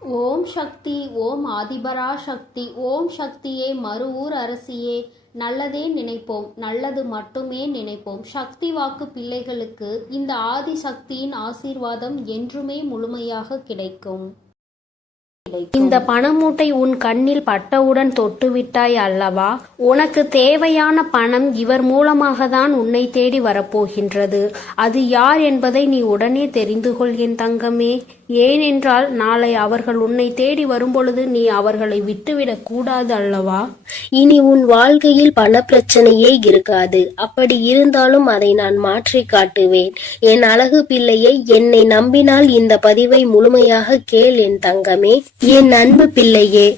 ஓம் சக்தி, ஓம் ஆதிபரா சக்தி, ஓம் சக்தியே, மறுவூர் அரசியே, நல்லதே நினைப்போம், நல்லது மட்டுமே நினைப்போம். சக்தி வாக்கு பிள்ளைகளுக்கு இந்த ஆதி சக்தியின் ஆசீர்வாதம் என்றுமே முழுமையாக கிடைக்கும். இந்த பணமூட்டை உன் கண்ணில் பட்டவுடன் தொட்டுவிட்டாய் அல்லவா? உனக்கு தேவையான பணம் இவர் மூலமாக தான் உன்னை தேடி வரப்போகின்றது. அது யார் என்பதை நீ உடனே தெரிந்து கொள் என் தங்கமே. ஏனென்றால் நாளை அவர்கள் உன்னை தேடி வரும்பொழுது நீ அவர்களை விட்டுவிடக் கூடாது அல்லவா? இனி உன் வாழ்க்கையில் பண பிரச்சனையே இருக்காது. அப்படி இருந்தாலும் அதை நான் மாற்றி காட்டுவேன். என் அழகு பிள்ளையை, என்னை நம்பினால் இந்த பதிவை முழுமையாக கேள் என் தங்கமே. என் அன்பு பிள்ளையே,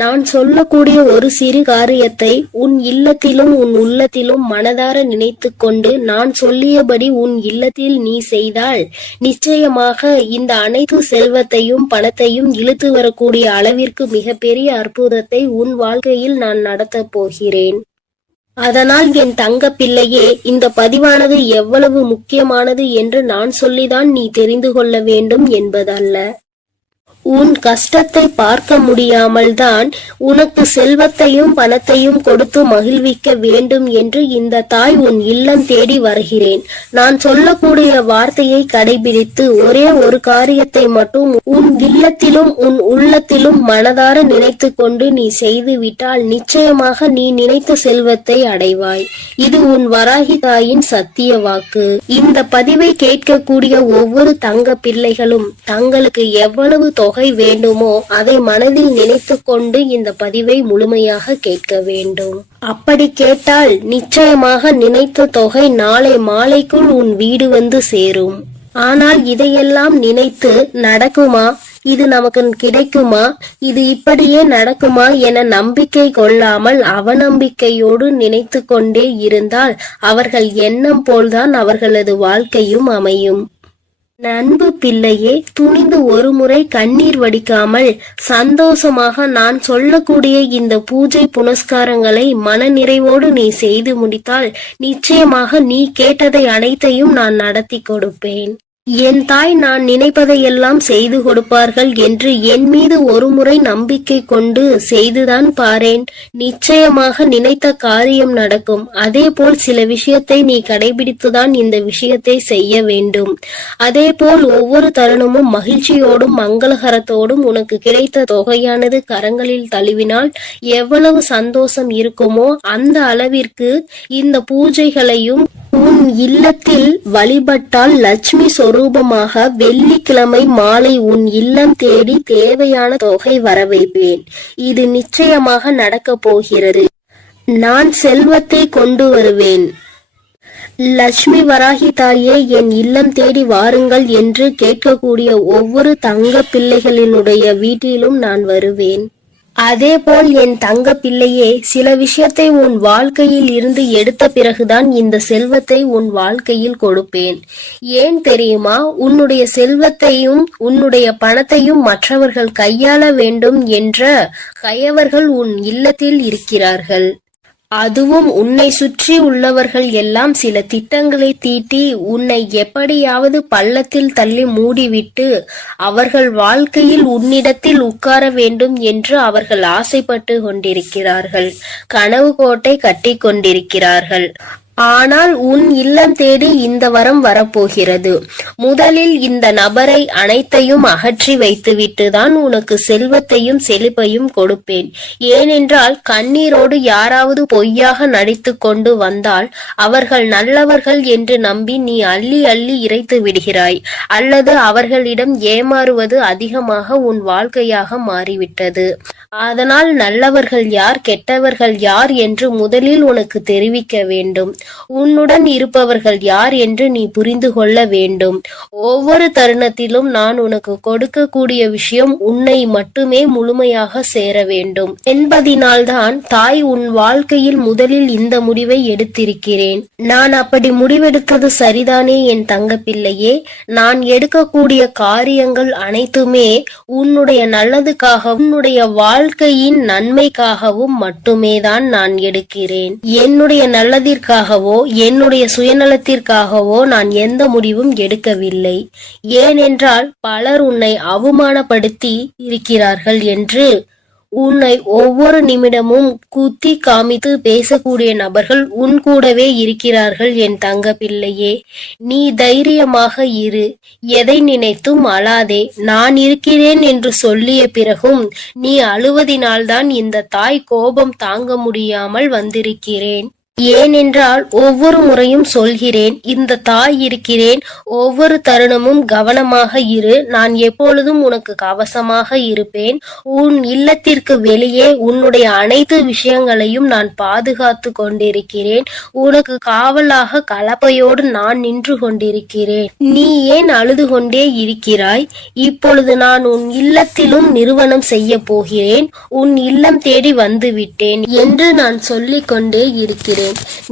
நான் சொல்லக்கூடிய ஒரு சிறு காரியத்தை உன் இல்லத்திலும் உன் உள்ளத்திலும் மனதார நினைத்து கொண்டு நான் சொல்லியபடி உன் இல்லத்தில் நீ செய்தால் நிச்சயமாக இந்த அனைத்து செல்வத்தையும் பணத்தையும் இழுத்து வரக்கூடிய அளவிற்கு மிகப்பெரிய அற்புதத்தை உன் வாழ்க்கையில் நான் நடத்த போகிறேன். அதனால் என் தங்க பிள்ளையே, இந்த பதிவானது எவ்வளவு முக்கியமானது என்று நான் சொல்லிதான் நீ தெரிந்து கொள்ள வேண்டும் என்பதல்ல. உன் கஷ்டத்தை பார்க்க முடியாமல் தான் உனக்கு செல்வத்தையும் பணத்தையும் கொடுத்து மகிழ்விக்க வேண்டும் என்று இந்த தாய் உன் இல்லம் தேடி வருகிறேன். நான் சொல்லக்கூடிய வார்த்தையை கடைபிடித்து ஒரே ஒரு காரியத்தை மட்டும் உன் இல்லத்திலும் உன் உள்ளத்திலும் மனதார நினைத்து கொண்டு நீ செய்து விட்டால் நிச்சயமாக நீ நினைத்த செல்வத்தை அடைவாய். இது உன் வராகி தாயின் சத்திய வாக்கு. இந்த பதிவை கேட்கக்கூடிய ஒவ்வொரு தங்க பிள்ளைகளும் தங்களுக்கு எவ்வளவு தொகை வேண்டுமோ அதை மனதில் நினைத்து கொண்டு இந்த பதிவை முழுமையாக கேட்க வேண்டும். அப்படி கேட்டால் நிச்சயமாக நினைத்த தொகை நாளை மாலைக்குள் உன் வீடு வந்து சேரும். ஆனால் இதையெல்லாம் நினைத்து நடக்குமா, இது நமக்கு கிடைக்குமா, இது இப்படியே நடக்குமா என நம்பிக்கை கொள்ளாமல் அவநம்பிக்கையோடு நினைத்து கொண்டே இருந்தால் அவர்கள் எண்ணம் போல்தான் அவர்களது வாழ்க்கையும் அமையும். அன்பு பிள்ளையே, துணிந்து ஒரு முறை கண்ணீர் வடிக்காமல் சந்தோஷமாக நான் சொல்லக்கூடிய இந்த பூஜை புனஸ்காரங்களை மன நிறைவோடு நீ செய்து முடித்தால் நிச்சயமாக நீ கேட்டதை அனைத்தையும் நான் நடத்தி கொடுப்பேன். என் தாய் நான் நினைப்பதையெல்லாம் செய்து கொடுப்பார்கள் என்று என் மீது ஒரு முறை நம்பிக்கை கொண்டு செய்துதான் பாரேன். நிச்சயமாக நினைத்த காரியம் நடக்கும். அதே போல் சில விஷயத்தை நீ கடைபிடித்துதான் இந்த விஷயத்தை செய்ய வேண்டும். அதே போல் ஒவ்வொரு தருணமும் மகிழ்ச்சியோடும் மங்களகரத்தோடும் உனக்கு கிடைத்த தொகையானது கரங்களில் தழுவினால் எவ்வளவு சந்தோஷம் இருக்குமோ அந்த அளவிற்கு இந்த பூஜைகளையும் உன் இல்லத்தில் வழிபட்டால் லட்சுமி சொரூபமாக வெள்ளிக்கிழமை மாலை உன் இல்லம் தேடி தேவையான தொகை வர வைப்பேன். இது நிச்சயமாக நடக்கப் போகிறது. நான் செல்வத்தை கொண்டு வருவேன். லட்சுமி வராகி தாயே, என் இல்லம் தேடி வாருங்கள் என்று கேட்கக்கூடிய ஒவ்வொரு தங்க பிள்ளைகளினுடைய வீட்டிலும் நான் வருவேன். அதே போல் என் தங்க பிள்ளையே, சில விஷயத்தை உன் வாழ்க்கையில் இருந்து எடுத்த பிறகுதான் இந்த செல்வத்தை உன் வாழ்க்கையில் கொடுப்பேன். ஏன் தெரியுமா? உன்னுடைய செல்வத்தையும் உன்னுடைய பணத்தையும் மற்றவர்கள் கையாள வேண்டும் என்ற கயவர்கள் உன் இல்லத்தில் இருக்கிறார்கள். அதுவும் உன்னை சுற்றி உள்ளவர்கள் எல்லாம் சில திட்டங்களை தீட்டி உன்னை எப்படியாவது பள்ளத்தில் தள்ளி மூடிவிட்டு அவர்கள் வாழ்க்கையில் உன்னிடத்தில் உட்கார வேண்டும் என்று அவர்கள் ஆசைப்பட்டு கொண்டிருக்கிறார்கள். கனவு கோட்டை கட்டி கொண்டிருக்கிறார்கள். ஆனால் உன் இல்லம் தேடி இந்த வரம் வரப்போகிறது. முதலில் இந்த நபரை அனைத்தையும் அகற்றி வைத்துவிட்டு தான் உனக்கு செல்வத்தையும் செழிப்பையும் கொடுப்பேன். ஏனென்றால் கண்ணீரோடு யாராவது பொய்யாக நடித்து கொண்டு வந்தால் அவர்கள் நல்லவர்கள் என்று நம்பி நீ அள்ளி அள்ளி இறைத்து விடுகிறாய். அல்லது அவர்களிடம் ஏமாறுவது அதிகமாக உன் வாழ்க்கையாக மாறிவிட்டது. அதனால் நல்லவர்கள் யார் கெட்டவர்கள் யார் என்று முதலில் உனக்கு தெரிவிக்க வேண்டும். உன்னுடன் இருப்பவர்கள் யார் என்று நீ புரிந்து கொள்ள வேண்டும். ஒவ்வொரு தருணத்திலும் நான் உனக்கு கொடுக்கக்கூடிய விஷயம் உன்னை மட்டுமே முழுமையாக சேர வேண்டும் என்பதினால்தான் தாய் உன் வாழ்க்கையில் முதலில் இந்த முடிவை எடுத்திருக்கிறேன். நான் அப்படி முடிவெடுத்தது சரிதானே என் தங்க பிள்ளையே? நான் எடுக்கக்கூடிய காரியங்கள் அனைத்துமே உன்னுடைய நல்லதுக்காக, உன்னுடைய வாழ்க்கையின் நன்மைக்காகவும் மட்டுமேதான் நான் எடுக்கிறேன். என்னுடைய நல்லதிற்காகவோ என்னுடைய சுயநலத்திற்காகவோ நான் எந்த முடிவும் எடுக்கவில்லை. ஏனென்றால் பலர் உன்னை அவமானப்படுத்தி இருக்கிறார்கள் என்று உன்னை ஒவ்வொரு நிமிடமும் குத்தி காமித்து பேசக்கூடிய நபர்கள் உன் கூடவே இருக்கிறார்கள். என் தங்க பிள்ளையே, நீ தைரியமாக இரு. எதை நினைத்தும் அழாதே. நான் இருக்கிறேன் என்று சொல்லிய பிறகும் நீ அழுவதினால்தான் இந்த தாய் கோபம் தாங்க முடியாமல் வந்திருக்கிறேன். ஏனென்றால் ஒவ்வொரு முறையும் சொல்கிறேன், இந்த தாய் இருக்கிறேன், ஒவ்வொரு தருணமும் கவனமாக இரு, நான் எப்பொழுதும் உனக்கு கவசமாக இருப்பேன். உன் இல்லத்திற்கு வெளியே உன்னுடைய அனைத்து விஷயங்களையும் நான் பாதுகாத்து கொண்டிருக்கிறேன். உனக்கு காவலாக கலப்பையோடு நான் நின்று கொண்டிருக்கிறேன். நீ ஏன் அழுது கொண்டே இருக்கிறாய்? இப்பொழுது நான் உன் இல்லத்திலும் நிறுவனம் செய்ய போகிறேன். உன் இல்லம் தேடி வந்து விட்டேன் என்று நான் சொல்லிக் கொண்டே இருக்கிறேன்.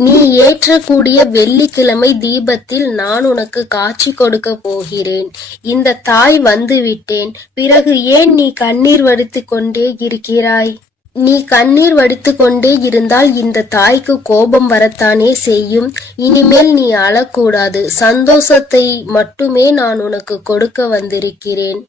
நீ ஏற்றக்கூடிய வெள்ளிக்கிழமை தீபத்தில் நான் உனக்கு காட்சி கொடுக்க போகிறேன். இந்த தாய் வந்து விட்டேன். பிறகு ஏன் நீ கண்ணீர் வடித்துக் கொண்டே இருக்கிறாய்? நீ கண்ணீர் வடித்துக் கொண்டே இருந்தால் இந்த தாய்க்கு கோபம் வரத்தானே செய்யும். இனிமேல் நீ அழக்கூடாது. சந்தோஷத்தை மட்டுமே நான் உனக்கு கொடுக்க வந்திருக்கிறேன்.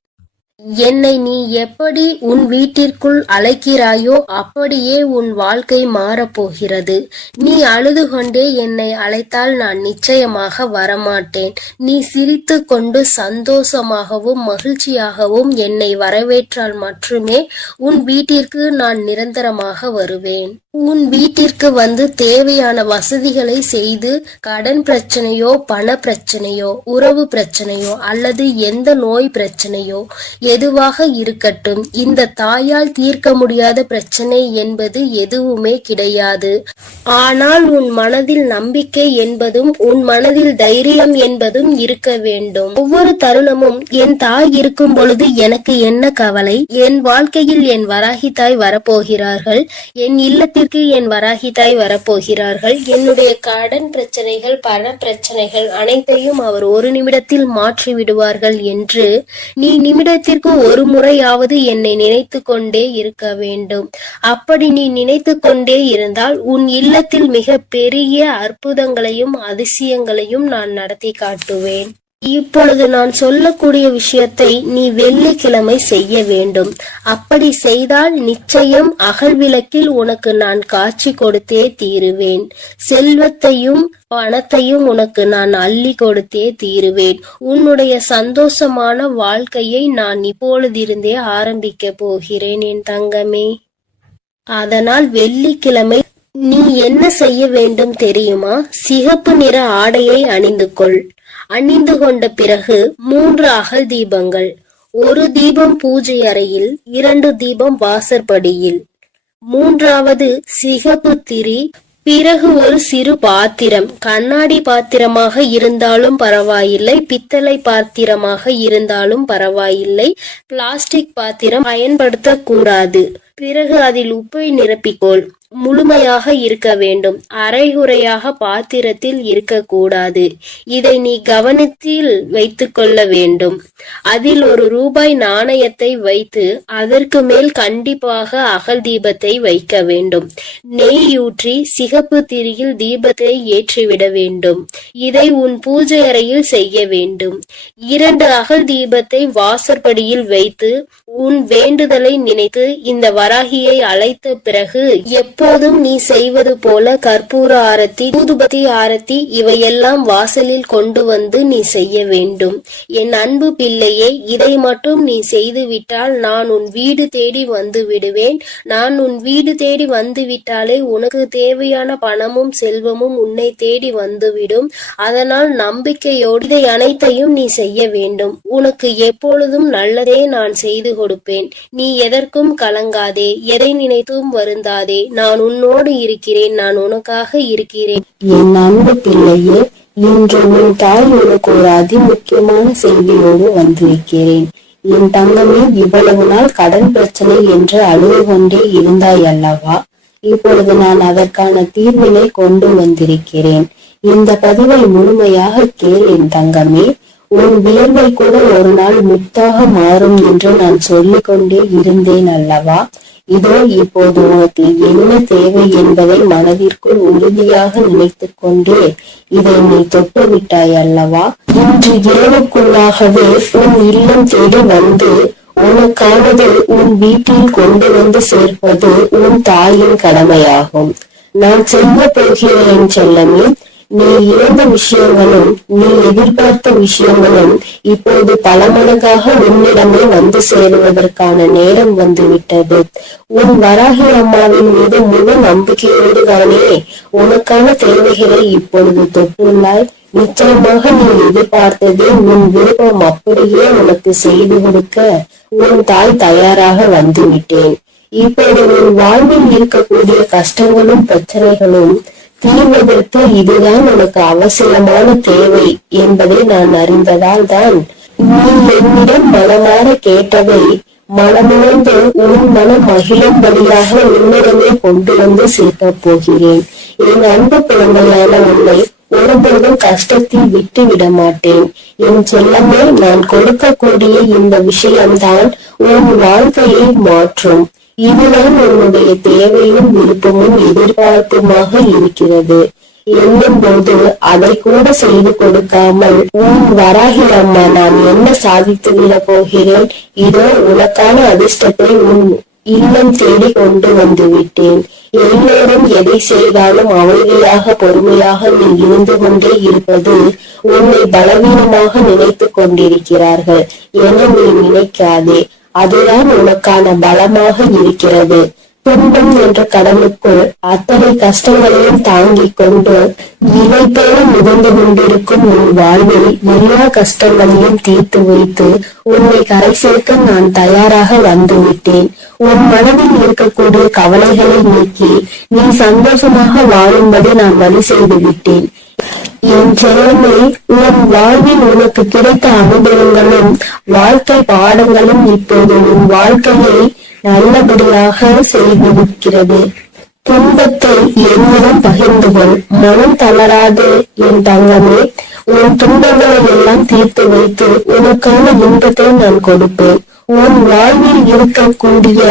என்னை நீ எப்படி உன் வீட்டிற்குள் அழைக்கிறாயோ அப்படியே உன் வாழ்க்கை மாறப்போகிறது. நீ அழுது கொண்டே என்னை அழைத்தால் நான் நிச்சயமாக வரமாட்டேன். நீ சிரித்து கொண்டு சந்தோஷமாகவும் மகிழ்ச்சியாகவும் என்னை வரவேற்றால் மட்டுமே உன் வீட்டிற்கு நான் நிரந்தரமாக வருவேன். உன் வீட்டிற்கு வந்து தேவையான வசதிகளை செய்து கடன் பிரச்சனையோ பண பிரச்சனையோ உறவு பிரச்சனையோ அல்லது எந்த நோய் பிரச்சனையோ எதுவாக இருக்கட்டும், இந்த தாயால் தீர்க்க முடியாத பிரச்சனை என்பது எதுவுமே கிடையாது. ஆனால் உன் மனதில் நம்பிக்கை என்பதும் உன் மனதில் தைரியம் என்பதும் இருக்க வேண்டும். ஒவ்வொரு தருணமும் என் தாய் இருக்கும் பொழுது எனக்கு என்ன கவலை? என் வாழ்க்கையில் என் வராகி தாய் வரப்போகிறார்கள். என் இல்லத்திற்கு என் வராகி தாய் வரப்போகிறார்கள். என்னுடைய கடன் பிரச்சனைகள் பண பிரச்சனைகள் அனைத்தையும் அவர் ஒரு நிமிடத்தில் மாற்றி விடுவார்கள் என்று நீ நிமிடத்திற்கு ஒரு முறையாவது என்னை நினைத்து கொண்டே இருக்க வேண்டும். அப்படி நீ நினைத்து கொண்டே இருந்தால் உன் இல்லத்தில் மிக பெரிய அற்புதங்களையும் அதிசயங்களையும் நான் நடத்தி காட்டுவேன். இப்பொழுது நான் சொல்லக்கூடிய விஷயத்தை நீ வெள்ளிக்கிழமை செய்ய வேண்டும். அப்படி செய்தால் நிச்சயம் அகல் விளக்கில் உனக்கு நான் காட்சி கொடுத்தே தீருவேன். செல்வத்தையும் பணத்தையும் உனக்கு நான் அள்ளி கொடுத்தே தீருவேன். உன்னுடைய சந்தோஷமான வாழ்க்கையை நான் இப்பொழுதிருந்தே ஆரம்பிக்க போகிறேன் என் தங்கமே. அதனால் வெள்ளிக்கிழமை நீ என்ன செய்ய வேண்டும் தெரியுமா? சிகப்பு நிற ஆடையை அணிந்து கொள். அணிந்து கொண்ட பிறகு 3 அகல் தீபங்கள், 1 தீபம் பூஜை அறையில், 2 தீபம் வாசற்படியில், 3வது சிகப்பு திரி. பிறகு ஒரு சிறு பாத்திரம், கண்ணாடி பாத்திரமாக இருந்தாலும் பரவாயில்லை, பித்தளை பாத்திரமாக இருந்தாலும் பரவாயில்லை, பிளாஸ்டிக் பாத்திரம் பயன்படுத்தக்கூடாது. பிறகு அதில் உப்பை நிரப்பிக்கொள். முழுமையாக இருக்க வேண்டும். அரைகுறையாக பாத்திரத்தில் இருக்கக்கூடாது. இதை நீ கவனத்தில் வைத்து கொள்ள வேண்டும். அதில் ₹1 நாணயத்தை வைத்து அதற்கு மேல் கண்டிப்பாக அகல் தீபத்தை வைக்க வேண்டும். நெய்யூற்றி சிகப்பு திரியில் தீபத்தை ஏற்றிவிட வேண்டும். இதை உன் பூஜை அறையில் செய்ய வேண்டும். 2 அகல் தீபத்தை வாசற்படியில் வைத்து உன் வேண்டுதலை நினைத்து இந்த வராகியை அழைத்த பிறகு எப்போதும் நீ செய்வது போல கற்பூர ஆரத்தி, ஊதுபத்தி ஆரத்தி இவையெல்லாம் வாசலில் கொண்டு வந்து நீ செய்ய வேண்டும். என் அன்பு பிள்ளையே, இதை மட்டும் நீ செய்து விட்டால் நான் உன் வீடு தேடி வந்து விடுவேன். நான் உன் வீடு தேடி வந்து விட்டாலே உனக்கு தேவையான பணமும் செல்வமும் உன்னை தேடி வந்துவிடும். அதனால் நம்பிக்கையோடு இதை அனைத்தையும் நீ செய்ய வேண்டும். உனக்கு எப்பொழுதும் நல்லதே நான் செய்து கொடுப்பேன். நீ எதற்கும் கலங்காதே, எதை நினைத்தும் வருந்தாதே. நான் உன்னோடு இருக்கிறேன், நான் உனக்காக இருக்கிறேன். என் அன்பு பிள்ளையே, இன்று உன் தாய் உனக்கு ஒரு அதிமுக்கியமான செய்தியோடு வந்திருக்கிறேன். என் தங்கமே, இவ்வளவு நாள் கடன் பிரச்சனை என்று அழுது கொண்டே இருந்தாய் அல்லவா? இப்பொழுது நான் அதற்கான தீர்வினை கொண்டு வந்திருக்கிறேன். இந்த பதிவை முழுமையாக கேள் என் தங்கமே. உன் வியர்வை கூட ஒரு நாள் முத்தாக மாறும் என்று நான் சொல்லிக் கொண்டே இருந்தேன் அல்லவா? இதோ இப்போது உனக்கு என்ன தேவை என்பதை மனதிற்குள் உறுதியாக நினைத்து கொண்டே இதை நீ தொட்டு விட்டாய் அல்லவா? இன்று இரவுக்குள்ளாகவே உன் இல்லம் தேடி வந்து உனக்கானது உன் வீட்டில் கொண்டு வந்து சேர்ப்பது உன் தாயின் கடமையாகும். நான் செய்ய போகிறேன் செல்லமே. நீ இழந்த விஷயங்களும் நீ எதிர்பார்த்த விஷயங்களும் இப்போது பல மடங்காக உன்னிடமே வந்து சேருவதற்கான நேரம் வந்துவிட்டது. உன் வராகி அம்மாவின் மீது முழு நம்பிக்கையோடு தானே உனக்கான தேவைகளை இப்பொழுது தொட்டுள்ளாய். நிச்சயமாக நீ எதிர்பார்த்ததே உன் விருப்பம் அப்படியே உனக்கு செய்து கொடுக்க உன் தாய் தயாராக வந்துவிட்டேன். இப்போது உன் வாழ்வில் இருக்கக்கூடிய கஷ்டங்களும் பிரச்சனைகளும் தீர்வதற்கு இதுதான் உனக்கு அவசியமான தேவை என்பதை நான் அறிந்ததால் தான் நீ என்னிடம் மனமாற கேட்டதை மனமுணர்ந்து உன் மனம் மகிழும்படியாக உன்னிடமே கொண்டு வந்து சேர்க்கப் போகிறேன். என் அன்பு குழந்தையான உன்னை ஒருபொழுதும் கஷ்டத்தில் விட்டு விட மாட்டேன். என் செல்லமே, நான் கொடுக்கக்கூடிய இந்த விஷயம்தான் உன் வாழ்க்கையை மாற்றும். இதுதான் உன்னுடைய தேவையும் விருப்பமும் எதிர்பார்ப்புமாக இருக்கிறது. எண்ணும் போது அதை கூட செய்து கொடுக்காமல் உன் வராகி அம்மா நான் என்ன சாதித்து விட போகிறேன், இதோ உனக்கான அதிர்ஷ்டத்தை உன் இல்லம் தேடி கொண்டு வந்து விட்டேன். எல்லோரும் எதை செய்தாலும் அமைதியாக பொறுமையாக நீ இருந்து கொண்டே இருப்பது உன்னை பலவீனமாக நினைத்து கொண்டிருக்கிறார்கள் என நீ நினைக்காதே. அதுதான் உனக்கான பலமாக இருக்கிறது. துன்பம் என்ற கடலுக்குள் அத்தனை கஷ்டங்களையும் தாங்கிக் கொண்டு இவை போல மிதந்து கொண்டிருக்கும் உன் வாழ்வில் எல்லா கஷ்டங்களையும் தீர்த்து வைத்து உன்னை கரை சேர்க்க நான் தயாராக வந்துவிட்டேன். உன் மனதில் இருக்கக்கூடிய கவலைகளை நீக்கி நீ சந்தோஷமாக வாழும்படி நான் வழி செய்து விட்டேன். என் செல்லமே, உன் வாழ்வில் உனக்கு கிடைத்த அனுபவங்களும் வாழ்க்கை பாடங்களும் இப்போது உன் வாழ்க்கையை நல்லபடியாக செய்திருக்கிறது. துன்பத்தை என்னிடம் பகிர்ந்து கொள், மனம் தளராது என் தங்கமே. உன் துன்பங்களை எல்லாம் தீர்த்து வைத்து உனக்கான இன்பத்தை நான் கொடுப்பேன். உன் வாழ்வில் இருக்கக்கூடிய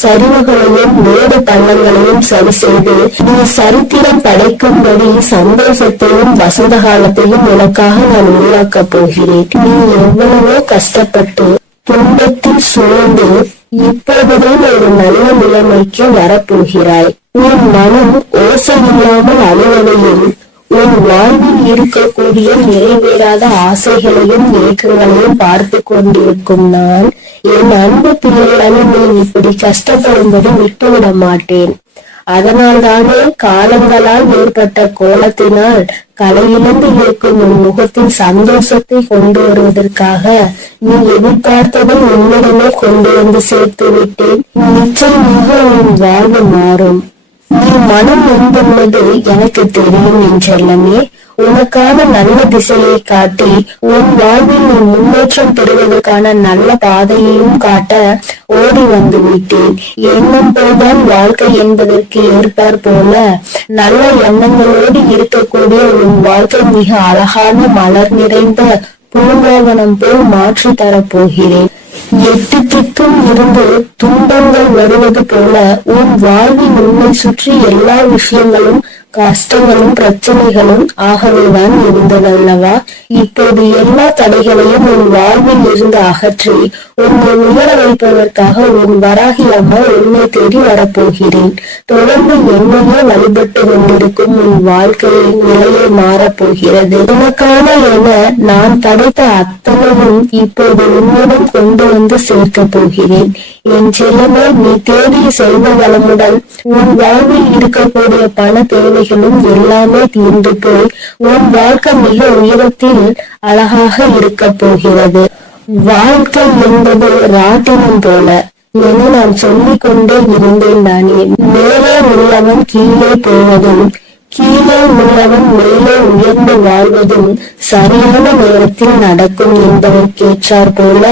சரிவுகளையும் மேடு பள்ளங்களையும் சரி செய்து நீ சரித்திரம் படைக்கும்படி சந்தோஷத்தையும் வசந்த காலத்தையும் உனக்காக நான் உருவாக்கப் போகிறேன். நீ எவ்வளவோ கஷ்டப்பட்டு துன்பத்தில் சூழ்ந்து இப்பொழுதுதான் ஒரு நல்ல நிலைமைக்கு வரப்போகிறாய். உன் மனம் ஓசை இல்லாமல் அழுவதையும் உன் வாழ்வில் இருக்கக்கூடிய நிறைவேறாத ஆசைகளையும் ஏக்கங்களையும் பார்த்து கொண்டிருக்கும் நான் என் அன்பு பிள்ளைகளை நீ இப்படி கஷ்டப்படும்படி விட்டுவிட மாட்டேன். அதனால் தானே காலங்களால் ஏற்பட்ட கோலத்தினால் கலையிலிருந்து இருக்கும் உன் முகத்தில் சந்தோஷத்தை கொண்டு வருவதற்காக நீ எதிர்பார்த்ததை உன்னிடமே கொண்டு வந்து சேர்த்து விட்டேன். நிச்சயமாக உன் வாழ்வு மாறும். நீ மனம் நொந்துள்ளது எனக்கு தெரியும் என் செல்லமே. உனக்கான நல்ல திசையை காட்டி உன் வாழ்வில் நீ முன்னேற்றம் பெறுவதற்கான நல்ல பாதையையும் காட்ட ஓடி வந்து விட்டேன். எண்ணம் போல்தான் வாழ்க்கை என்பதற்கு ஏற்பார் போல நல்ல எண்ணங்களோடு இருக்கக்கூடிய உன் வாழ்க்கை மிக அழகான மலர் நிறைந்த பூங்காவனம் போல் மாற்றி தரப்போகிறேன். எட்டு திக்கும் இருந்து துன்பங்கள் வருவது போல உன் வாழ்வில் உன்னை சுற்றி எல்லா விஷயங்களும் கஷ்டங்களும் பிரச்சனைகளும் ஆகவேதான் இருந்ததல்லவா? இப்போது எல்லா தடைகளையும் உன் வாழ்வில் இருந்து அகற்றி உன்னை உயர வைப்பதற்காக உன் வராகி அம்மா உன்னை தேடி வரப்போகிறேன். தொடர்ந்து என்னையே வழிபட்டு கொண்டிருக்கும் உன் வாழ்க்கையின் நிலையை மாறப்போகிறது. உனக்கான என நான் படைத்த அத்தனையும் இப்போது உன்னிடம் கொண்டு வந்து சேர்க்க போகிறேன். என் செல்லமே, நீ தேடிய செல்வ வளமுடன் உன் வாழ்வில் இருக்கக்கூடிய பண தேவைகளும் எல்லாமே தீர்ந்து போய் உன் வாழ்க்கை மிக உயரத்தில் அழகாக இருக்க போகிறது. வாழ்க்கை என்பது ராட்டினம் போல என நான் சொல்லிக் கொண்டே இருந்தேன் தானே. மேலே உள்ளவன் கீழே போவதும் கீழே உள்ளவன் மேலே உயர்ந்து வாழ்வதும் சரியான நேரத்தில் நடக்கும் என்பதற்கேற்றார் போல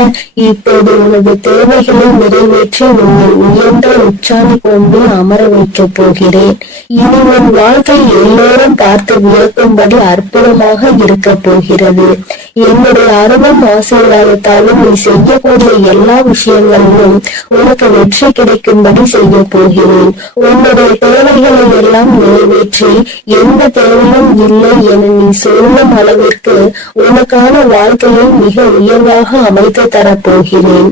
இப்போது உனது தேவைகளை நிறைவேற்றி உன்னை உயர்ந்த உச்சாணி கொண்டு அமர வைக்கப் போகிறேன். இனி உன் வாழ்க்கை எல்லோரும் பார்த்து வியக்கும்படி அற்புதமாக இருக்க போகிறது. என்னுடைய அருளும் ஆசீர்வாதத்தாலும் நீ செய்யக்கூடிய எல்லா விஷயங்களிலும் உனக்கு வெற்றி கிடைக்கும்படி செய்ய போகிறேன். உன்னுடைய தேவைகளை எல்லாம் நிறைவேற்றி எந்த தேவையும் இல்லை என நீ சொல்லும் அளவிற்கு உனக்கான வாழ்க்கையை மிக உயர்வாக அமைத்து தரப்போகிறேன்.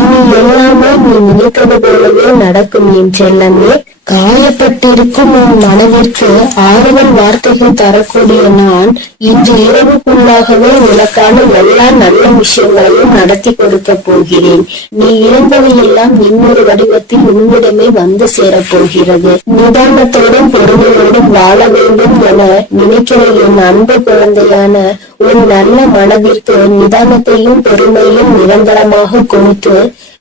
இனி எல்லாமே நீ நினைத்தது போலவே நடக்கும் என் செல்லமே. காயப்பட்டிருக்கும் உன் மனதிற்கு ஆறுதல் வார்த்தைகள் தரக்கூடிய நான் இன்று இரவுக்குள்ளாகவே உனக்கான எல்லா நல்ல விஷயங்களையும் நடத்தி கொடுக்க போகிறேன். நீ இழந்தவையெல்லாம் இன்னொரு வடிவத்தில் உன்னிடமே வந்து சேரப்போகிறது. நிதானத்தோடும் பொறுமையோடும் வாழ வேண்டும் என நினைக்கிற என் அன்பு குழந்தையான உன் நல்ல மனதிற்கு நிதானத்தையும் பொறுமையும் நிரந்தரமாக கொடுத்து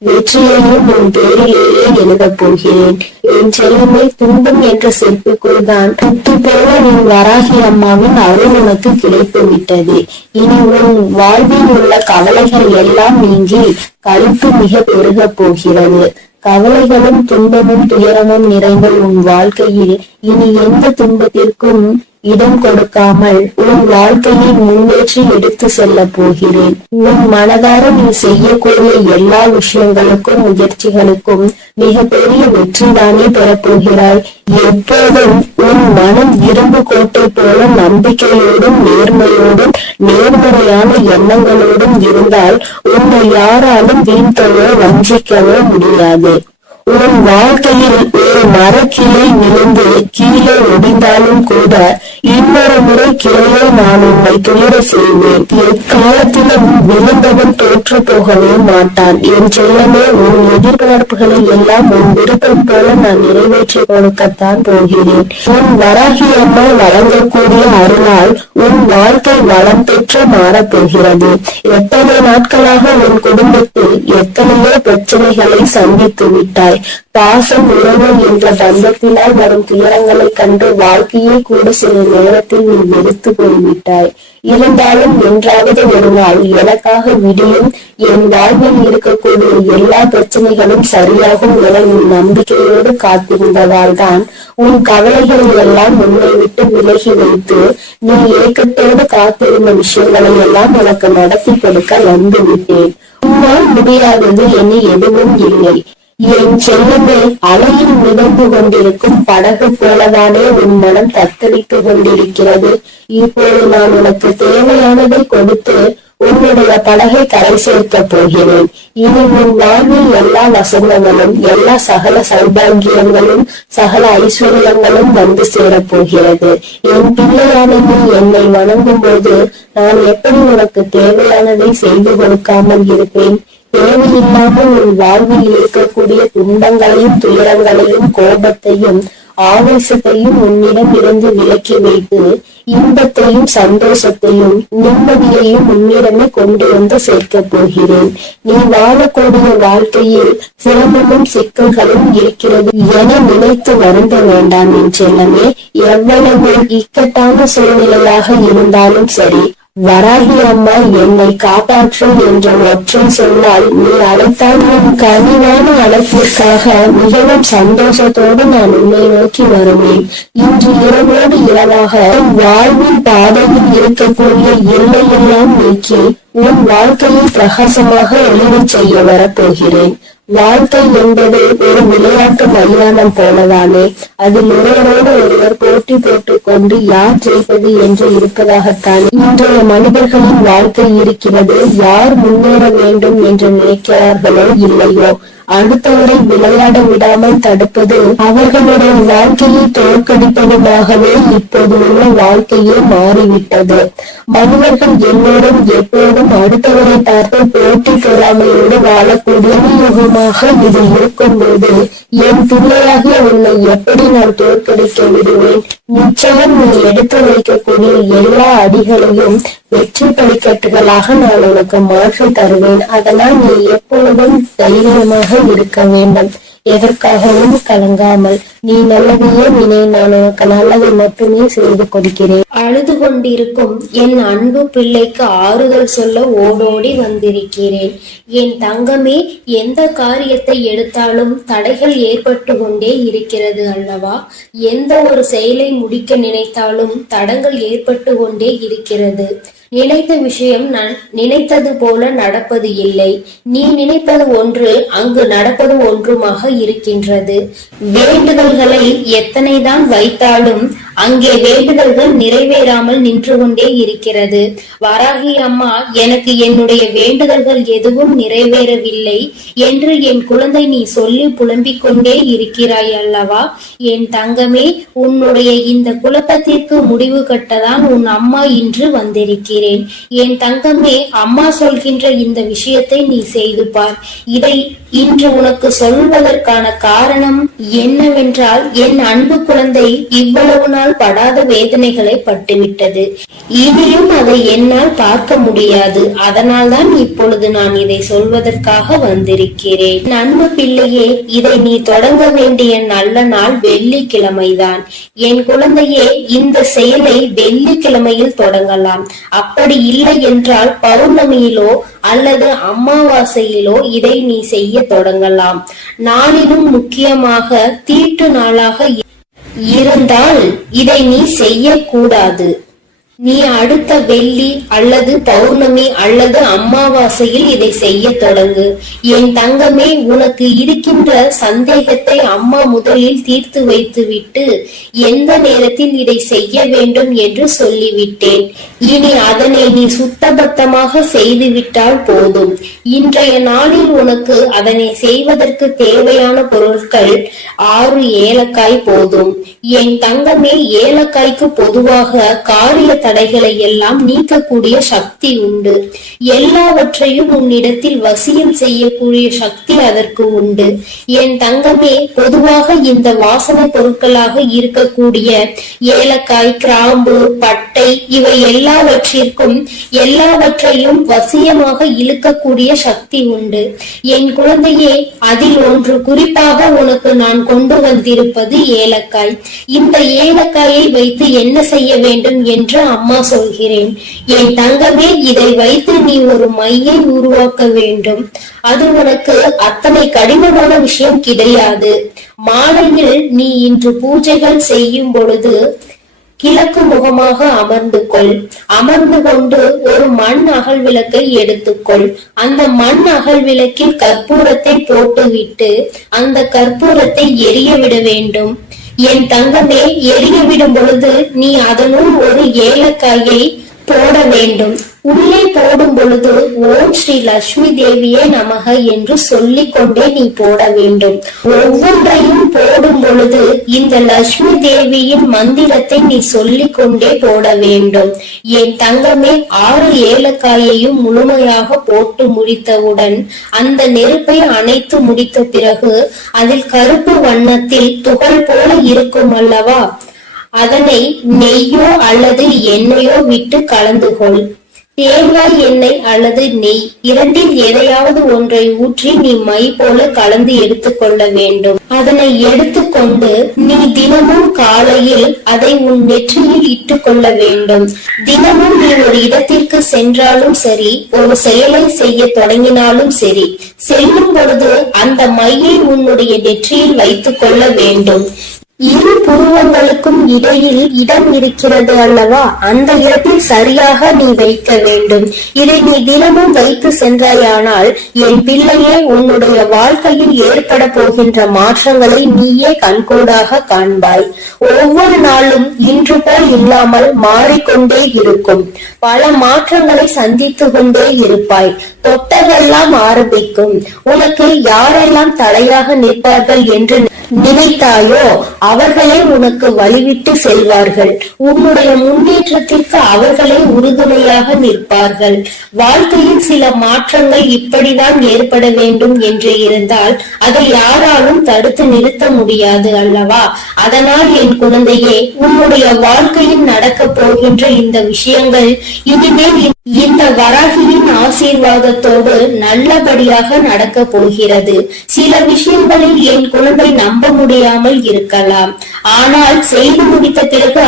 வெற்றியையும் உன் பேரிலேயே எழுதப் போகிறேன். என் செல்லமே, துன்பம் என்ற செருப்புக்குள் தான் புத்து போல உன் வராகி அம்மாவின் அருள் உனக்கு கிடைத்து விட்டது. இனி உன் வாழ்வில் உள்ள கவலைகள் எல்லாம் நீங்கி களிப்பு மிக பெருக போகிறது. கவலைகளும் துன்பமும் துயரமும் நிறைந்த உன் வாழ்க்கையில் இனி எந்த துன்பத்திற்கும் இடம் கொடுக்காமல் உன் வாழ்க்கையை முன்னேற்றி எடுத்து செல்ல போகிறேன். உன் மனதார நீ செய்யக்கூடிய எல்லா விஷயங்களுக்கும் முயற்சிகளுக்கும் மிக பெரிய வெற்றிதானே பெறப்போகிறாய். எப்போதும் உன் மனம் இரும்பு கோட்டை போல நம்பிக்கையோடும் நேர்மையோடும் நேர்மறையான எண்ணங்களோடும் இருந்தால் உன்னை யாராலும் வீழ்த்தவோ வஞ்சிக்கவோ முடியாது. உன் வாழ்க்கையில் ஒரு மரக்கிளை விழுந்து கீழே ஒடிந்தாலும் கூட இன்னொரு முறை கிளையை நான் உன்னை துயர செய்வேன். எக்காலத்திலும் விழுந்தவன் தோற்று போகவே மாட்டான். என் செல்லமே, உன் எதிர்பார்ப்புகளை எல்லாம் உன் விருப்பம் போல நான் நிறைவேற்றி கொடுக்கத்தான் போகிறேன். உன் வராகி அம்மா வழங்கக்கூடிய அருளால் உன் வாழ்க்கை வளம் பெற்று மாறப்போகிறது. எத்தனை நாட்களாக உன் குடும்பத்தில் எத்தனையோ பிரச்சனைகளை சந்தித்து விட்டாய். பாசம் உறவு என்ற பந்தத்தினால் வரும் துயரங்களை கண்டு வாழ்க்கையை கூட சில நேரத்தில் நீ வெறுத்து போய்விட்டாய். இருந்தாலும் என்றாவது ஒரு நாள் எனக்காக விடியும், என் வாழ்வில் இருக்கக்கூடிய எல்லா பிரச்சனைகளும் சரியாகும் என நீ நம்பிக்கையோடு காத்திருந்ததால் தான் உன் கவலைகளை எல்லாம் உன்னை விட்டு விலகி வைத்து நீ ஏக்கத்தோடு காத்திருந்த விஷயங்களை எல்லாம் உனக்கு நடத்தி கொடுக்க வந்து விட்டேன். உன்னால் முடியாதது என எதுவும் இல்லை. என் செல்லமே, அலையில் மிதந்து கொண்டிருக்கும் படகு போலதானே உன் மனம் தத்தளித்து கொண்டிருக்கிறது. இப்போது நான் உனக்கு தேவையானதை கொடுத்து உன்னுடைய படகை கரை சேர்க்க போகிறேன். இனி உன் வாழ்வில் எல்லா வசந்தங்களும் எல்லா சகல சௌபாகியங்களும் சகல ஐஸ்வர்யங்களும் வந்து சேரப் போகிறது. என் பிள்ளையான நீ என்னை வணங்கும் போது நான் எப்படி உனக்கு தேவையானதை செய்து கொடுக்காமல் இருப்பேன்? தேவையில்லாமல் உன் வாழ்வில் இருக்கக்கூடிய துன்பங்களையும் துயரங்களையும் கோபத்தையும் ஆவேசத்தையும் உன்னிடம் இருந்து விலக்கி வைத்து இன்பத்தையும் சந்தோஷத்தையும் நிம்மதியையும் உன்னிடமே கொண்டு வந்து சேர்க்க போகிறேன். நீ வாழக்கூடிய வாழ்க்கையில் சிரமமும் சிக்கல்களும் இருக்கிறது என நினைத்து வருந்த வேண்டாம் என் செல்லமே. எவ்வளவு இக்கட்டான சூழ்நிலையாக இருந்தாலும் சரி, வராகி அம்மா என்னை காப்பாற்றும் என்ற ஒற்றை சொன்னால் நீ அழைத்தால் உன் கனிவான அழைப்பிற்காக மிகவும் சந்தோஷத்தோடு நான் உன்னை நோக்கி வருவேன். இன்று இரவோடு இரவாக வாழ்வின் பாதையில் இருக்கக்கூடிய எல்லையெல்லாம் நீக்கி உன் வாழ்க்கையை பிரகாசமாக ஒளிரச் செய்ய வரப்போகிறேன். வாழ்க்கை என்பது ஒரு விளையாட்டு மைதானம் போலதானே. அதில் ஒருவரோடு ஒருவர் போட்டி போட்டுக் கொண்டு யார் ஜெயிப்பது என்று இருப்பதாகத்தான் இன்றைய மனிதர்களின் வாழ்க்கை இருக்கிறது. யார் முன்னேற வேண்டும் என்று நினைக்கிறார்களோ இல்லையோ, அடுத்தவரை விளையாட விடாமல் தடுப்பது அவர்களுடைய வாழ்க்கையை தோற்கடிப்பதுமாகவே இப்போது உள்ள வாழ்க்கையே மாறிவிட்டது. மனிதர்கள் எல்லோரும் எப்போதும் அடுத்தவரை பார்த்து போட்டி பொறாமையோடு வாழக்கூடிய யுகமாக இது இருக்கும் போது என் பிள்ளையாகிய உன்னை எப்படி நான் தோற்கடிக்க விடுவேன்? நிச்சயம் நீ எடுத்து வைக்கக்கூடிய எல்லா அடிகளையும் வெற்றி படிக்கட்டுகளாக நான் உனக்கு மாற்றி தருவேன். அதனால் நீ எப்பொழுதும் தைரியமாக இருக்க வேண்டும். எதற்காகவும் கலங்காமல் நீ நல்லதையே நினை, நான் உனக்கு நல்லதை மட்டுமே செய்து கொடுக்கிறேன். அழுது கொண்டிருக்கும் என் அன்பு பிள்ளைக்கு ஆறுதல் சொல்ல ஓடோடி வந்திருக்கிறேன். என் தங்கமே, எந்த காரியத்தை எடுத்தாலும் தடைகள் ஏற்பட்டு கொண்டே இருக்கிறது அல்லவா? எந்த ஒரு செயலை முடிக்க நினைத்தாலும் தடங்கள் ஏற்பட்டு கொண்டே இருக்கிறது. நினைத்த விஷயம் நான் நினைத்தது போல நடப்பது இல்லை. நீ நினைப்பது ஒன்று, அங்கு நடப்பது ஒன்றுமாக இருக்கின்றது. வேண்டுதல்களை எத்தனைதான் வைத்தாலும் அங்கே வேண்டுதல்கள் நிறைவேறாமல் நின்று கொண்டே இருக்கிறது. வராகி அம்மா, எனக்கு என்னுடைய வேண்டுதல்கள் எதுவும் நிறைவேறவில்லை என்று என் குழந்தை நீ சொல்லி புலம்பிக் கொண்டே இருக்கிறாய் அல்லவா? என் தங்கமே, உன்னுடைய இந்த குழப்பத்திற்கு முடிவு கட்டதான் உன் அம்மா இன்று வந்திருக்கிறேன். என் தங்கமே, அம்மா சொல்கின்ற இந்த விஷயத்தை நீ செய்து பார். இதை இன்று உனக்கு சொல்வதற்கான காரணம் என்னவென்றால், என் அன்பு குழந்தை இவ்வளவு நாள் படாத வேதனைகளை பட்டுவிட்டது. இனியும் அதை என்னால் பார்க்க முடியாது. அதனால்தான் இப்பொழுது நான் இதை சொல்வதற்காக வந்திருக்கிறேன். அன்பு பிள்ளையே, இதை நீ தொடங்க வேண்டிய நல்ல நாள் வெள்ளிக்கிழமைதான். என் குழந்தையே, இந்த செயலை வெள்ளிக்கிழமையில் தொடங்கலாம். அப்படி இல்லை என்றால் பௌர்ணமியிலோ அல்லது அமாவாசையிலோ இதை நீ செய்ய தொடங்கலாம். நாளிலும் முக்கியமாக தீட்டு நாளாக இருந்தால் இதை நீ செய்யக்கூடாது. நீ அடுத்த வெள்ளி அல்லது பௌர்ணமி அல்லது அமாவாசையில் இதை செய்ய தொடங்கு. என் தங்கமே, உனக்கு இருக்கின்ற சந்தேகத்தை அம்மா முதலில் தீர்த்து வைத்துவிட்டு எந்த நேரத்தில் இதை செய்ய வேண்டும் என்று சொல்லிவிட்டேன். இனி அதனை நீ சுத்தபத்தமாக செய்துவிட்டால் போதும். இன்றைய நாளில் உனக்கு அதனை செய்வதற்கு தேவையான பொருட்கள் 6 ஏலக்காய் போதும். என் தங்கமே, ஏலக்காய்க்கு பொதுவாக காரிய தடைகளை எல்லாம் நீக்கக்கூடிய சக்தி உண்டு. எல்லாவற்றையும் உன்னிடத்தில் வசியம் செய்யக்கூடிய சக்தி அதற்கு உண்டு. என் தங்கமே, பொதுவாக இந்த வாசனை பொருட்களாக இருக்கக்கூடிய ஏலக்காய், கிராம்பு, பட்டை இவை எல்லாவற்றையும் வசியமாக இழுக்கக்கூடிய சக்தி உண்டு. என் குழந்தையே, அதில் ஒன்று குறிப்பாக உனக்கு நான் கொண்டு வந்திருப்பது ஏலக்காய். இந்த ஏலக்காயை வைத்து என்ன செய்ய வேண்டும் என்று அம்மா சொல்கிறேன். என் தங்கமே, இதை வைத்து நீ ஒரு மையை உருவாக்க வேண்டும். அது உனக்கு அத்தனை கடினமான விஷயம் கிடையாது. மாலையில் நீ இன்று பூஜைகள் செய்யும் பொழுது கிழக்கு முகமாக அமர்ந்து கொண்டு ஒரு மண் அகல் விளக்கை எடுத்துக்கொள். அந்த மண் அகல் விளக்கில் கற்பூரத்தை போட்டுவிட்டு அந்த கற்பூரத்தை எரிய விட வேண்டும். என் தங்கமே, எரிய விடும் பொழுது நீ அதனுள் ஒரு ஏலக்காயை போட வேண்டும். உள்ளே போடும் பொழுது ஓம் ஸ்ரீ லட்சுமி தேவியே நமக என்று சொல்லிக் கொண்டே நீ போட வேண்டும். ஒவ்வொன்றையும் போடும் பொழுது இந்த லட்சுமி தேவியின் மந்திரத்தை நீ சொல்லிக் கொண்டே போட வேண்டும். என் தங்கமே, 6 ஏலக்காயையும் முழுமையாக போட்டு முடித்தவுடன் அந்த நெருப்பை அணைத்து முடித்த பிறகு அதில் கருப்பு வண்ணத்தில் துகள் போல இருக்கும் அல்லவா, அதனை நெய்யோ அல்லது எண்ணெயோ விட்டு கலந்து கொள். தேங்காய் எண்ணெய் அல்லது நெய் இரண்டில் எதையாவது ஒன்றை ஊற்றி நீ மை போல கலந்து எடுத்துக்கொள்ள வேண்டும். அதனை எடுத்துக்கொண்டு நீ தினமும் காலையில் அதை உன் நெற்றியில் இட்டுக் கொள்ள வேண்டும். தினமும் நீ ஒரு இடத்திற்கு சென்றாலும் சரி, ஒரு செயலை செய்ய தொடங்கினாலும் சரி, செல்லும் பொழுது அந்த மையை உன்னுடைய நெற்றியில் வைத்துக் கொள்ள வேண்டும். இரு புருவங்களுக்கும் இடையில் இடம் இருக்கிறது அல்லவா, அந்த இடத்தில் சரியாக நீ வைக்க வேண்டும். இதை நீ தினமும் வைத்து சென்றாயானால் என் பிள்ளையே, உன்னுடைய வாழ்க்கையில் ஏற்பட போகின்ற மாற்றங்களை நீயே கண்கூடாக காண்பாய். ஒவ்வொரு நாளும் இன்று போல் இல்லாமல் மாறிக்கொண்டே இருக்கும். பல மாற்றங்களை சந்தித்து கொண்டே இருப்பாய். தொட்டதெல்லாம் ஆரம்பிக்கும். உனக்கு யாரெல்லாம் தடையாக நிற்பார்கள் என்று நினைத்தாயோ அவர்களே உனக்கு வழிவிட்டு செல்வார்கள். உன்னுடைய முன்னேற்றத்திற்கு அவர்களே உறுதுணையாக நிற்பார்கள். வாழ்க்கையில் சில மாற்றங்கள் இப்படிதான் ஏற்பட வேண்டும் என்று இருந்தால் அதை யாராலும் தடுத்து நிறுத்த முடியாது அல்லவா? அதனால் என் குழந்தையே, உன்னுடைய வாழ்க்கையில் நடக்க போகின்ற இந்த விஷயங்கள் இனிமேல் இந்த வராகியின் ஆசீர்வாதத்தோடு நல்லபடியாக நடக்க போகிறது. சில விஷயங்களில் என் குழந்தை நம்ப முடியாமல் இருக்கலாம். ஆனால் செய்து முடித்த பிறகு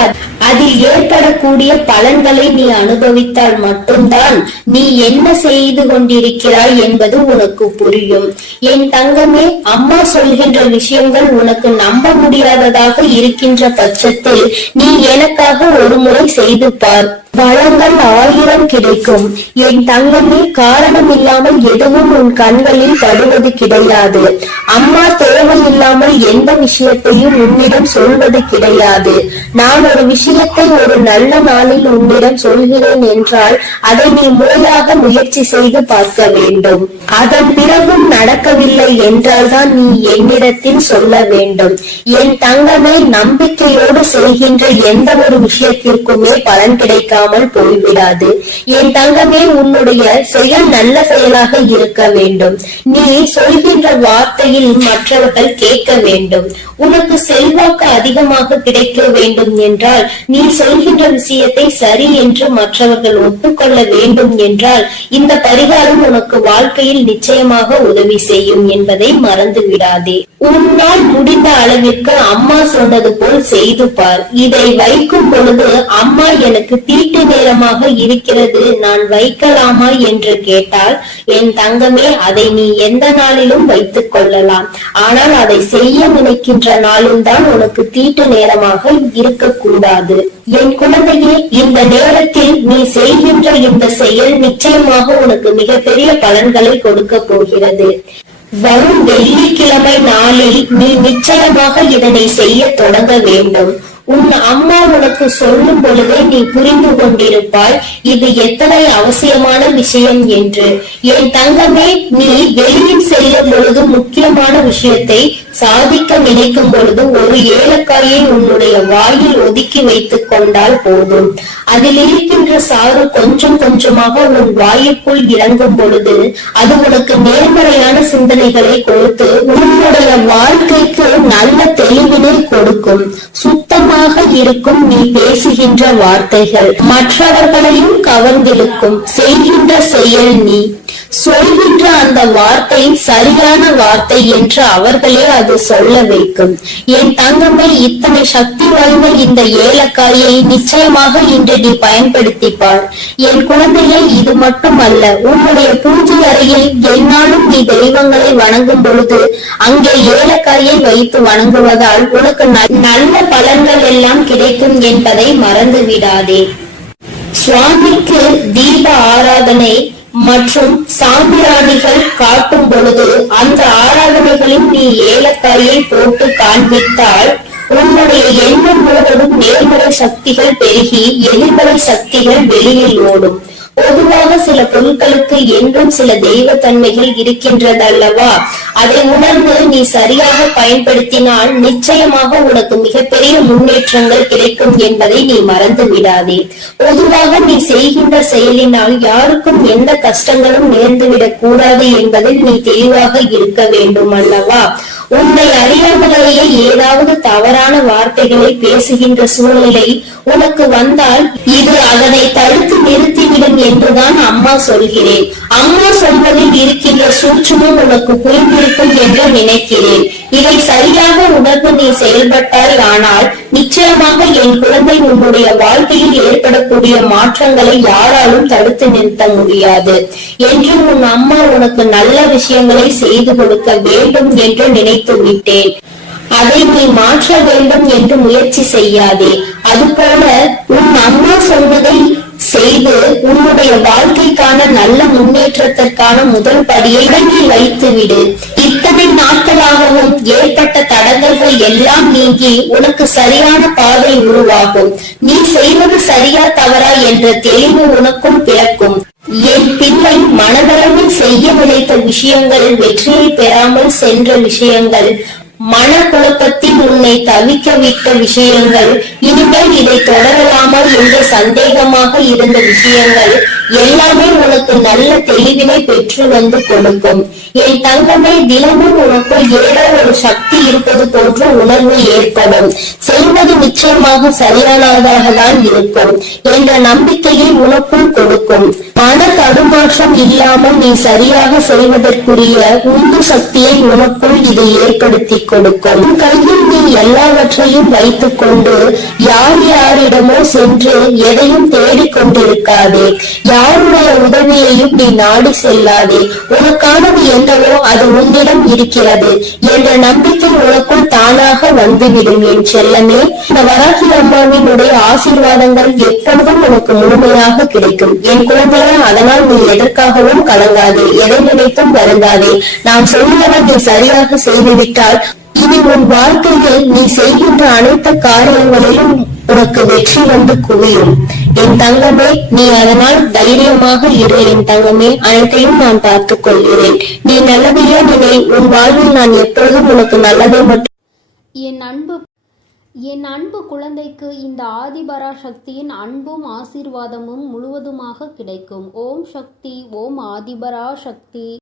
அதில் ஏற்படக்கூடிய பலன்களை நீ அனுபவித்தால் மட்டும்தான் நீ என்ன செய்து கொண்டிருக்கிறாய் என்பது உனக்கு புரியும். என் தங்கமே, அம்மா சொல்கின்ற விஷயங்கள் உனக்கு நம்ப முடியாததாக இருக்கின்ற பட்சத்தில் நீ எனக்காக ஒரு முறை செய்து பார். வளங்கள் 1000 கிடைக்கும். என் தங்கமே, காரணம் இல்லாமல் எதுவும் உன் கண்களில் படுவது கிடையாது. அம்மா தேவையில்லாமல் எந்த விஷயத்தையும் உன்னிடம் சொல்வது கிடையாது. நான் ஒரு விஷயத்தை ஒரு நல்ல நாளில் உன்னிடம் சொல்கிறேன் என்றால் அதை நீ முறையாக முயற்சி செய்து பார்க்க வேண்டும். அதன் பிறகும் நடக்கவில்லை என்றால் தான் நீ என்னிடத்தில் சொல்ல வேண்டும். என் தங்கமே, நம்பிக்கையோடு செய்கின்ற எந்த ஒரு விஷயத்திற்குமே பலன் கிடைக்காமல் போய்விடாது. என் தங்கமே, உன்னுடைய செயல் நல்ல செயலாக இருக்க வேண்டும். நீ சொல்கின்ற வார்த்தையில் மற்றவர்கள் கேட்க வேண்டும். உனக்கு செல்வாக்கு அதிகமாக கிடைக்க வேண்டும் என்றால் நீ சொல்கின்ற விஷயத்தை சரி என்று மற்றவர்கள் ஒப்புக்கொள்ள வேண்டும் என்றால் இந்த பரிகாரம் உனக்கு வாழ்க்கையில் நிச்சயமாக உதவி செய்யும் என்பதை மறந்து விடாதே. உன்னால் முடிந்த அளவிற்கு அம்மா சொன்னது போல் செய்து பார். இதை வைக்கும் பொழுது அம்மா எனக்கு தீட்டு நேரமாக இருக்கிறது, நான் வைக்கலாமா என்று கேட்டால் என் தங்கமே, அதை நீ எந்த நாளிலும் வைத்துக் கொள்ளலாம். ஆனால் அதை செய்ய நினைக்கின்ற நாளும் தான் உனக்கு தீட்டு நேரமாக இருக்கக்கூடாது. என் குழந்தையே, இந்த நேரத்தில் நீ செய்கின்ற இந்த செயல் நிச்சயமாக உனக்கு மிகப்பெரிய பலன்களை கொடுக்க போகிறது. வரும் வெள்ளிக்கிழமை நாளில் நீ நிச்சயமாக இதனை செய்ய தொடங்க வேண்டும். உன் அம்மா உனக்கு சொல்லும் பொழுதே நீ புரிந்து கொண்டிருப்பாய் இது எத்தனை அவசியமான விஷயம் என்று. என் தங்கமே, நீ வெளியில் செல்லும் பொழுது முக்கியமான விஷயத்தை சாதிக்க நினைக்கும் பொழுது ஒரு ஏலக்காயை உன்னுடைய வாயில் ஒதுக்கி வைத்துக் கொண்டால் போதும். அதில் இருக்கின்ற சாறு கொஞ்சம் கொஞ்சமாக உன் வாயுக்குள் இறங்கும் பொழுது அது உனக்கு நேர்மறையான சிந்தனைகளை கொடுத்து உன்னுடைய வாழ்க்கைக்கு நல்ல தெளிவினை கொடுக்கும். சுத்தமாக இருக்கும் நீ பேசுகின்ற வார்த்தைகள் மற்றவர்களையும் கவர்ந்திருக்கும். செய்கின்ற செயல் நீ சொல்கின்ற அந்த வார்த்தை சரியான வார்த்தை என்று அவர்களே அது சொல்ல வைக்கும். என் தங்கமே, இத்தனை சக்தி வாய்ந்த இந்த ஏலக்காயை நிச்சயமாக இன்று நீ பயன்படுத்திப்பார். என் குழந்தையை, இது மட்டுமல்ல, உன்னுடைய பூஜை அறையில் என்னாலும் நீ தெய்வங்களை வணங்கும் பொழுது அங்கே ஏலக்காயை வைத்து வணங்குவதால் உனக்கு நல்ல பலன்கள் எல்லாம் கிடைக்கும் என்பதை மறந்து விடாதே. சுவாமிக்கு தீப ஆராதனை மற்றும் சாம்பிராணிகள் காட்டும் பொழுது அந்த ஆராதனைகளில் நீ ஏலக்காயை போட்டு காண்பித்தால் உன்னுடைய எண்ணம் முழுவதும் நேர்மறை சக்திகள் பெருகி எதிர்மறை சக்திகள் வெளியில் ஓடும். பொதுவாக சில பொருட்களுக்கு என்றும் சில தெய்வ தன்மைகள் இருக்கின்றதல்லவா? அதை உணர்ந்து நீ சரியாக பயன்படுத்தினால் நிச்சயமாக உனக்கு மிகப்பெரிய முன்னேற்றங்கள் கிடைக்கும் என்பதை நீ மறந்து விடாதே. பொதுவாக நீ செய்கின்ற செயலினால் யாருக்கும் எந்த கஷ்டங்களும் நேர்ந்துவிடக் கூடாது என்பதில் நீ தெளிவாக இருக்க வேண்டும் அல்லவா? உன்னை அறியாமலேயே ஏதாவது தவறான வார்த்தைகளை பேசுகின்ற சூழ்நிலை உனக்கு வந்தால் இது அதனை தடுத்து நிறுத்திவிடும் என்றுதான் அம்மா சொல்கிறேன். அம்மா சொல்வதில் இருக்கின்ற சூட்சுமம் உனக்கு புரிந்திருக்கும் என்று நினைக்கிறேன். இதை சரியாக உணர்ந்து நீ செயல்பட்டால் ஆனால் நிச்சயமாக என் குழந்தை உன்னுடைய வாழ்க்கையில் ஏற்படக்கூடிய மாற்றங்களை யாராலும் தடுத்து நிறுத்த முடியாது என்று உன் அம்மா உனக்கு நல்ல விஷயங்களை செய்து கொடுக்க வேண்டும் என்று நினைத்து விட்டேன். அதை நீ மாற்ற வேண்டும் என்று முயற்சி செய்யாதே. அதுபோல உன் அம்மா சொல்வதை செய்து உன்னுடைய வாழ்க்கைக்கான நல்ல முன்னேற்றத்திற்கான முதல் படியை இறங்கி வைத்துவிடு. இத்தனை நாட்களாகவும் ஏற்பட்ட தடங்கல்கள் எல்லாம் நீங்கி உனக்கு சரியான பாதை உருவாகும். நீ செய்வது சரியா தவறா என்ற தெளிவு உனக்கும் பிறக்கும். என் பிள்ளை, மனதளவில் செய்ய நினைத்த விஷயங்கள் வெற்றியை பெறாமல் சென்ற விஷயங்கள், மனக்குழப்பத்தில் உன்னை தவிக்க விட்ட விஷயங்கள், இனிமேல் இதை தொடரலாமா என்று சந்தேகமாக இருந்த விஷயங்கள் எல்லாமே உனக்கு நல்ல தெளிவினை பெற்று வந்து கொடுக்கும். என் தங்கமே, தினமும் உனக்குள் ஏதோ ஒரு சக்தி இருப்பது போன்ற உணர்வு ஏற்படும். செய்வது நிச்சயமாக சரியானதாக தான் இருக்கும் என்ற நம்பிக்கையை உனக்குள் கொடுக்கும். மன தடுமாற்றம் இல்லாமல் நீ சரியாக செய்வதற்குரிய உந்து சக்தியை உனக்குள் இது ஏற்படுத்தி கொடுக்கும். உன் கையில் நீ எல்லாவற்றையும் வைத்துக் கொண்டு யார் யாரிடமோ சென்று எதையும் தேடிக் கொண்டிருக்காதே. யாருடைய உதவியையும் நீ நாடி செல்லாதே. உனக்கானது என்னவோ அது உன்னிடம் இருக்கிறது என்ற நம்பிக்கை உனக்குள் தானாக வந்துவிடும். என் செல்லமே, இந்த வராகி அம்மாவினுடைய ஆசீர்வாதங்கள் எப்பொழுதும் உனக்கு முழுமையாக கிடைக்கும். என் குழந்தையே, அதனால் நீ எதற்காகவும் கலங்காதே, எதை நினைத்தும் வருந்தாதே. நான் சொல்லுவதை நீ சரியாக செய்துவிட்டால் இனி உன் வாழ்க்கையில் நீ செய்கின்ற அனைத்து காரியங்களிலும் உனக்கு வெற்றி வந்து குவியும். என் தங்கமே, நீ அதனால் தைரியமாக இரு. என் தங்கமே, அனைத்தையும் நான் பார்த்துக் கொள்கிறேன். நீ நல்லதையே நினை. உன் வாழ்வில் நான் எப்பொழுதும் உனக்கு நல்லதை மட்டும். என் அன்பு குழந்தைக்கு இந்த ஆதிபராசக்தியின் அன்பும் ஆசீர்வாதமும் முழுவதுமாக கிடைக்கும். ஓம் சக்தி, ஓம் ஆதிபராசக்தி.